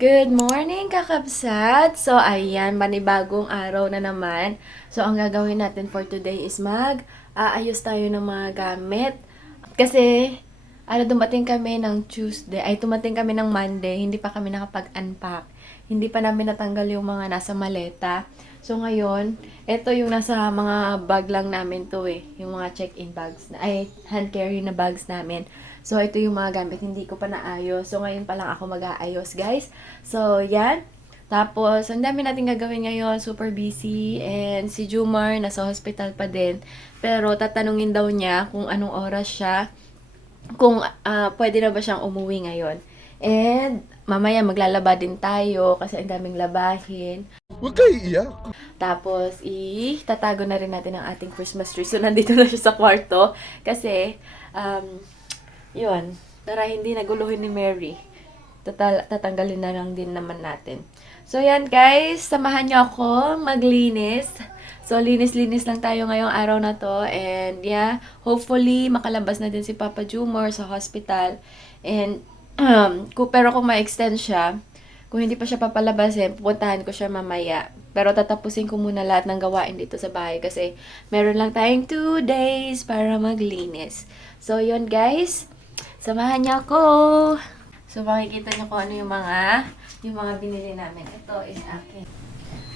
Good morning, kakabsat! So, ayan, panibagong araw na naman. So, ang gagawin natin for today is aayos tayo ng mga gamit. Kasi, dumating kami ng dumating kami ng Monday, hindi pa kami nakapag-unpack. Hindi pa namin natanggal yung mga nasa maleta. So, ngayon, ito yung nasa mga bag lang namin to eh. Yung mga check-in bags, hand carry na bags namin. So, ito yung mga gamit, hindi ko pa naayos. So, ngayon pa lang ako mag-aayos, guys. So, yan. Tapos, ang dami natin gagawin ngayon. Super busy. And si Jumar, nasa hospital pa din. Pero, tatanungin daw niya kung anong oras siya. Kung pwede na ba siyang umuwi ngayon. And, mamaya maglalaba din tayo kasi ang daming labahin. Huwag kayo iiyak. Tapos, tatago na rin natin ang ating Christmas tree. So, nandito na siya sa kwarto. Kasi, yun, para hindi naguluhin ni Mary. Tatanggalin na lang din naman natin. So, yan guys, samahan niyo ako maglinis. So, linis-linis lang tayo ngayong araw na to. And yeah, hopefully, makalabas na din si Papa Jumor sa hospital. And, pero kung ma-extend siya, kung hindi pa siya papalabasin, pupuntahan ko siya mamaya. Pero tatapusin ko muna lahat ng gawain dito sa bahay kasi meron lang tayong 2 days para maglinis. So, yun guys. Samahan niyo ako. So, makikita niyo kung ano yung mga binili namin. Ito is akin.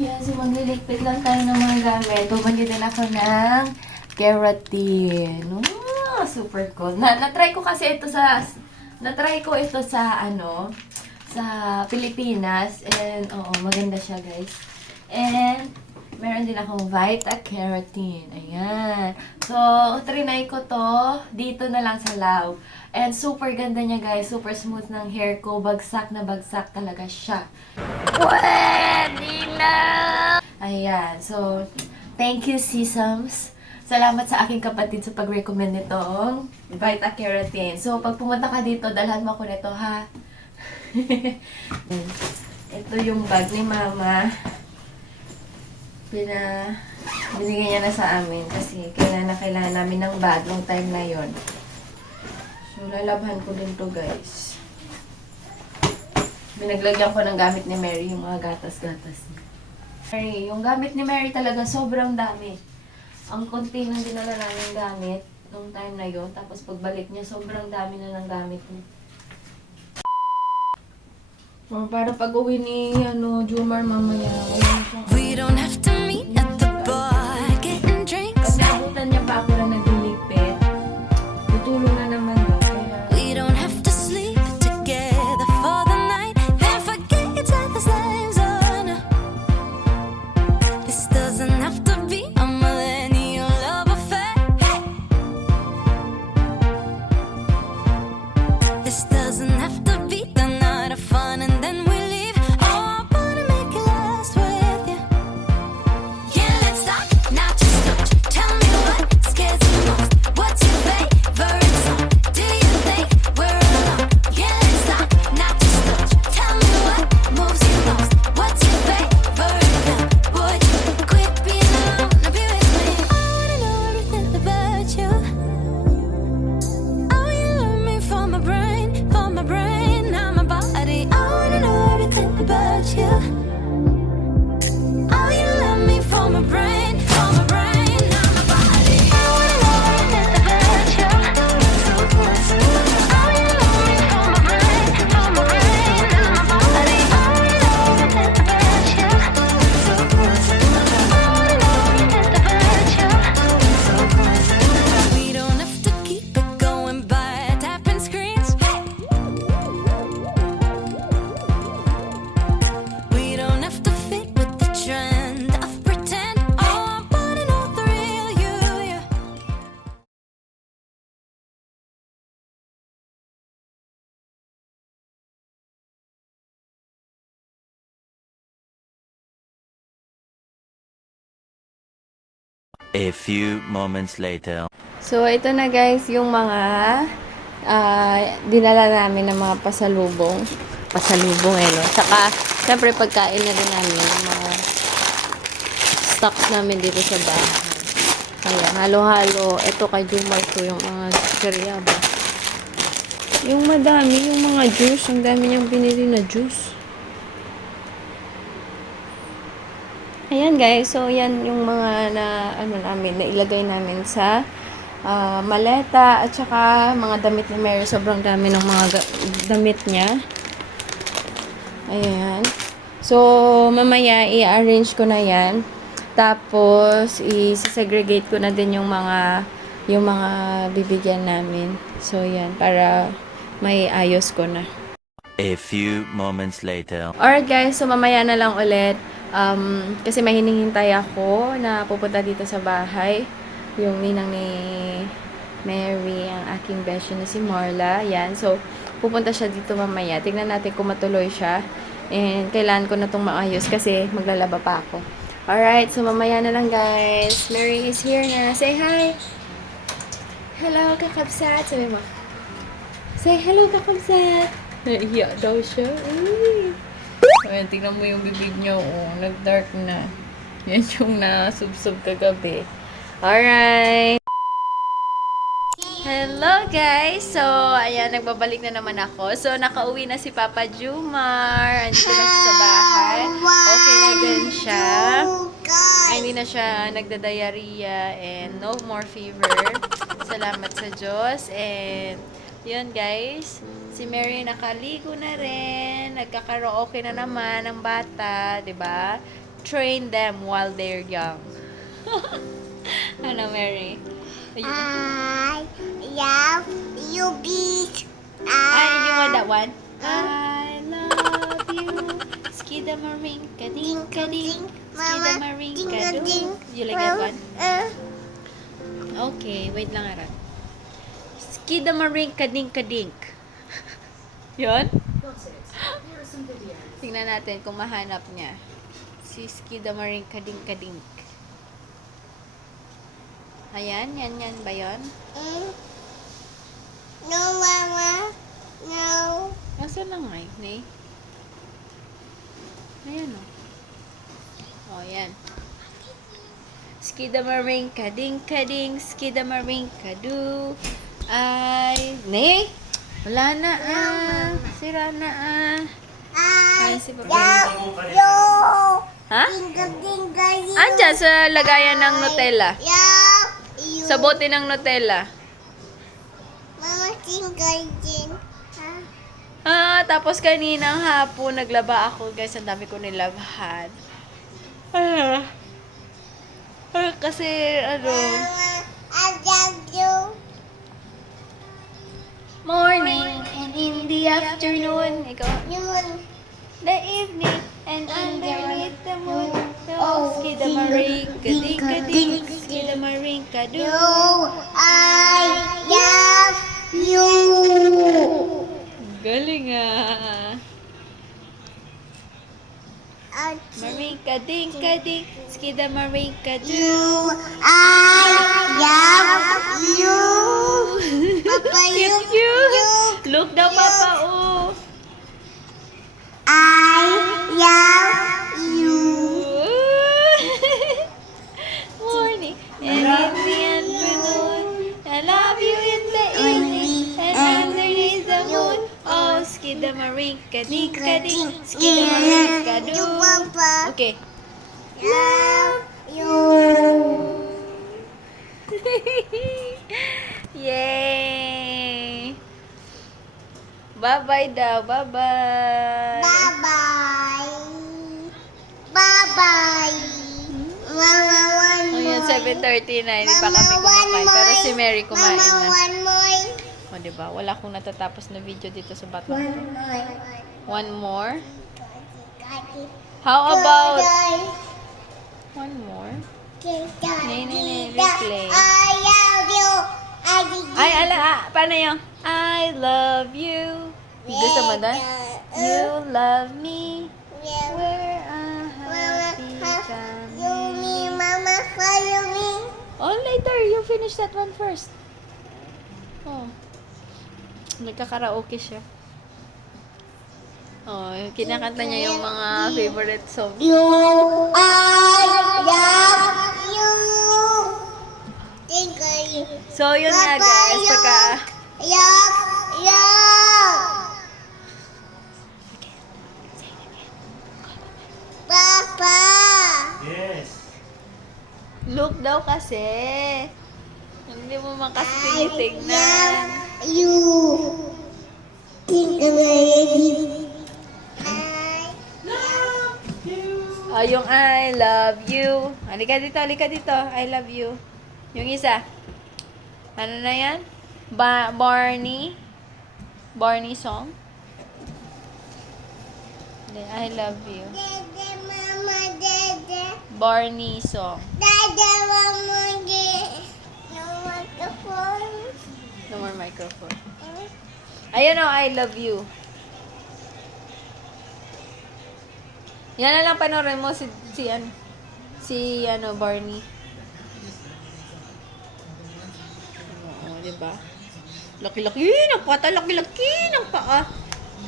Yan, so magliligpit lang tayo ng mga gamit. Bumili din ako ng keratin. Super cool. Na-try ko kasi ito sa sa Pilipinas. And, maganda siya guys. And, meron din akong Vita Keratin. Ayan. So, trinay ko to dito na lang sa Lao. And super ganda niya guys. Super smooth ng hair ko. Bagsak na bagsak talaga siya. Pwede na! Ayan. So, thank you Sesams. Salamat sa aking kapatid sa pag-recommend nitong Vita Keratin. So, pag pumunta ka dito, dalhan mo ako nito ha. Ito yung bag ni Mama. Binigay niya na sa amin kasi kailangan namin ng bag nung time na yon. So, lalabhan ko din to guys. Binaglagyan ko ng gamit ni Mary yung mga gatas-gatas niya. Yung gamit ni Mary talaga sobrang dami. Ang konti nang dinala namin gamit nung time na yon. Tapos pagbalik niya, sobrang dami na ng gamit niya. Para pag-uwi ni Jumar mamaya. We don't have to meet at the bar, getting drinks. Pag naabutan niya pa ako na nagliligpit, tutulong na naman yun. Kaya, We don't have to sleep together for the night, then forget each other's lives. Oh no, this doesn't have to be a millennial love affair. This doesn't have to be the night of fun and then we leave. Oh, I wanna make it last with you. Yeah, let's talk, not just touch. Tell me what scares you most. What's your favorite song? Do you think we're alone? Yeah, let's talk, not just touch. Tell me what moves you most. What's your favorite film? Would you quit being alone and be with me? I wanna know everything about you. Oh, you love me from my brain, not my body. I wanna know everything about you. Oh, you love me from my brain, not my body. I wanna know everything about you. Oh, you love me from my brain, not my body. I wanna know everything about you. I wanna know everything about you. We don't have to keep it going by tapping screens. We don't have to fit with the trend of pretend. Oh, I wanna know the real you, yeah. A few moments later. So, ito na guys, yung mga dinala namin ng mga pasalubong. Pasalubong no? Saka, syempre pagkain na rin namin yung mga stocks namin dito sa bahay. Ayan, halo-halo. Ito kay Jumar to, yung mga karyaba. Yung madami, yung mga juice. Ang dami niyang binili na juice. Ayan guys, so yan yung mga na ilagay namin sa maleta at saka mga damit ni Mary. Sobrang dami ng mga damit niya. Ayan. So, mamaya i-arrange ko na yan. Tapos, i-segregate ko na din yung mga bibigyan namin. So, yan. Para may ayos ko na. A few moments later. Alright guys, so mamaya na lang ulit. Kasi may hinihintay ako na pupunta dito sa bahay. Yung ninang ni Mary, ang aking beshi na si Marla. Yan. So, pupunta siya dito mamaya. Tignan natin kung matuloy siya. And kailangan ko na itong maayos kasi maglalaba pa ako. Alright, so mamaya na lang guys. Mary is here na. Say hi! Hello, kakabsat. Sabi mo. Say hello, kakabsat. Naiya daw siya. Uy. Ayan, tingnan mo yung bibig niya. Oh, nag-dark na. Yan yung nasubsob kagabi. Alright. Hello guys! So, ayan, nagbabalik na naman ako. So, nakauwi na si Papa Jumar. Andito na siya sa bahay. Okay na din siya. Ay, hindi na siya nagda-diarrhea and no more fever. Salamat sa Diyos. And, yun guys, si Mary nakaligo na rin. Nagkakaraoke na naman ang bata, 'di ba? Train them while they're young. Ano, Mary? I love you, beach. Ay, you want that one? I love you. Skidamaring, kading, kading. Skidamaring, kading. You like that one? Okay, wait lang, Arat. Skidamaring, kading, kading. Yun? Tingnan natin kung mahanap niya. Si Skidamaring, kading, kading. Ayan, yan ba yun? No, Mama. No. Asa na nga eh? Ayan o. Oh, yan. Skidamaring, kading, kading. Skidamaring, kadu. Ay, ne? Wala na Sira na Ay, si Papa. Yo. Ha? Ding. Andyan sa lagayan ng Nutella. Yeah. You. Sa bote ng Nutella. Mama, tinggal din. Tapos kaninang hapon, naglaba ako, guys. Ang dami ko nilabahan. Kasi, Mama, I love you. morning and in the afternoon. Ikaw, Yun. the evening and underneath the moon. Oh, skidamaring, kading, kading, skidamaring, kadu. You. I love you. Galing I Maring, kading, kading, skidamaring, kadu. You, I love you. Papa, you, Look daw, Papa, oh. I love you. Morning and in the afternoon. I love you in the evening and underneath the moon. Oh, skidamaring, kading, kading, skidamaring, kadu. You, Papa. Okay. Love you. Yay! Bye-bye daw. Bye-bye. Bye-bye. Bye-bye. Mama, one Ayan, more. 7:30 na. Hindi pa kami Mama, one kumakain. Pero more. si Mary kumain Mama, na. one more. O, diba? Wala akong natatapos na video dito sa Batang. One more. One more? Got it. How about Bye. one more? Nee, replay. I love you. Ay, paano yung I love you? Gusto mo na? You love me. We're a happy You me, family. Mama, follow me. Oh, later. You finish that one first. Oh. Nagkakaraoke siya. Oh, kinakanta niya yung mga favorite songs. You, I love you. Thank you. So, yun nga guys. Pagka... Papa. Yeah. daw kasi. Hindi mo man kasi I tinitignan. love you. Think already. Yung I love you. Halika dito, halika dito. I love you. Yung isa. Ano na yan? Barney? Barney song? Hindi, I love you. Dede, mama, dede. Barney song. Dede, mama, dede. No microphone. No more microphone. Ayun o, I love you. Yan na lang panoorin mo si Barney. Oo, diba? Laki-laki ng pata, laki-laki ng paa.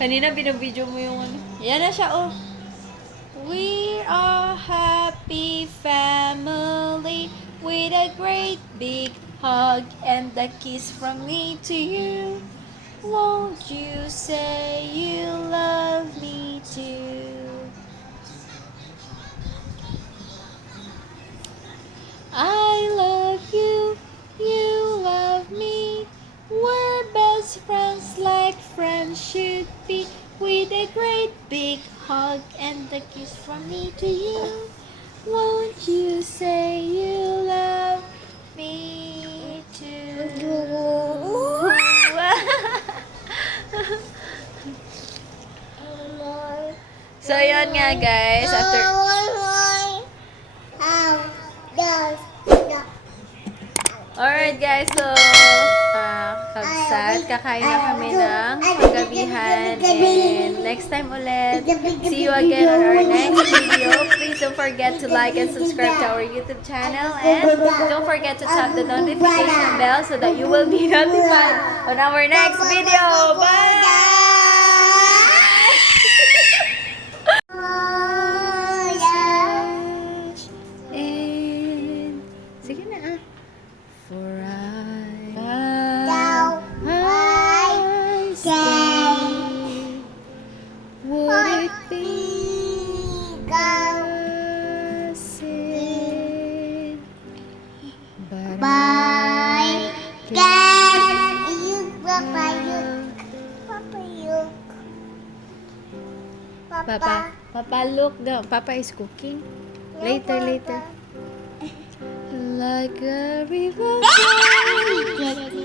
Kanina binabidyo mo yung ano. Yan na siya, oh. We're a happy family with a great big hug and a kiss from me to you. Won't you say you love me too? I love you, you love me. We're best friends like friends should be. With a great big hug and a kiss from me to you. Won't you say you love me too? So, yun nga guys. After... Alright guys, so kagsat, kakain na kami ng paggabihan and next time ulit, see you again on our next video. Please don't forget to like and subscribe to our YouTube channel and don't forget to tap the notification bell so that you will be notified on our next video. Bye! And sige na For I stay, would it be a sin? But Bye. Dad, you, Papa, you, Papa, you, Papa, look down. Papa is cooking. Later. Like a river flowing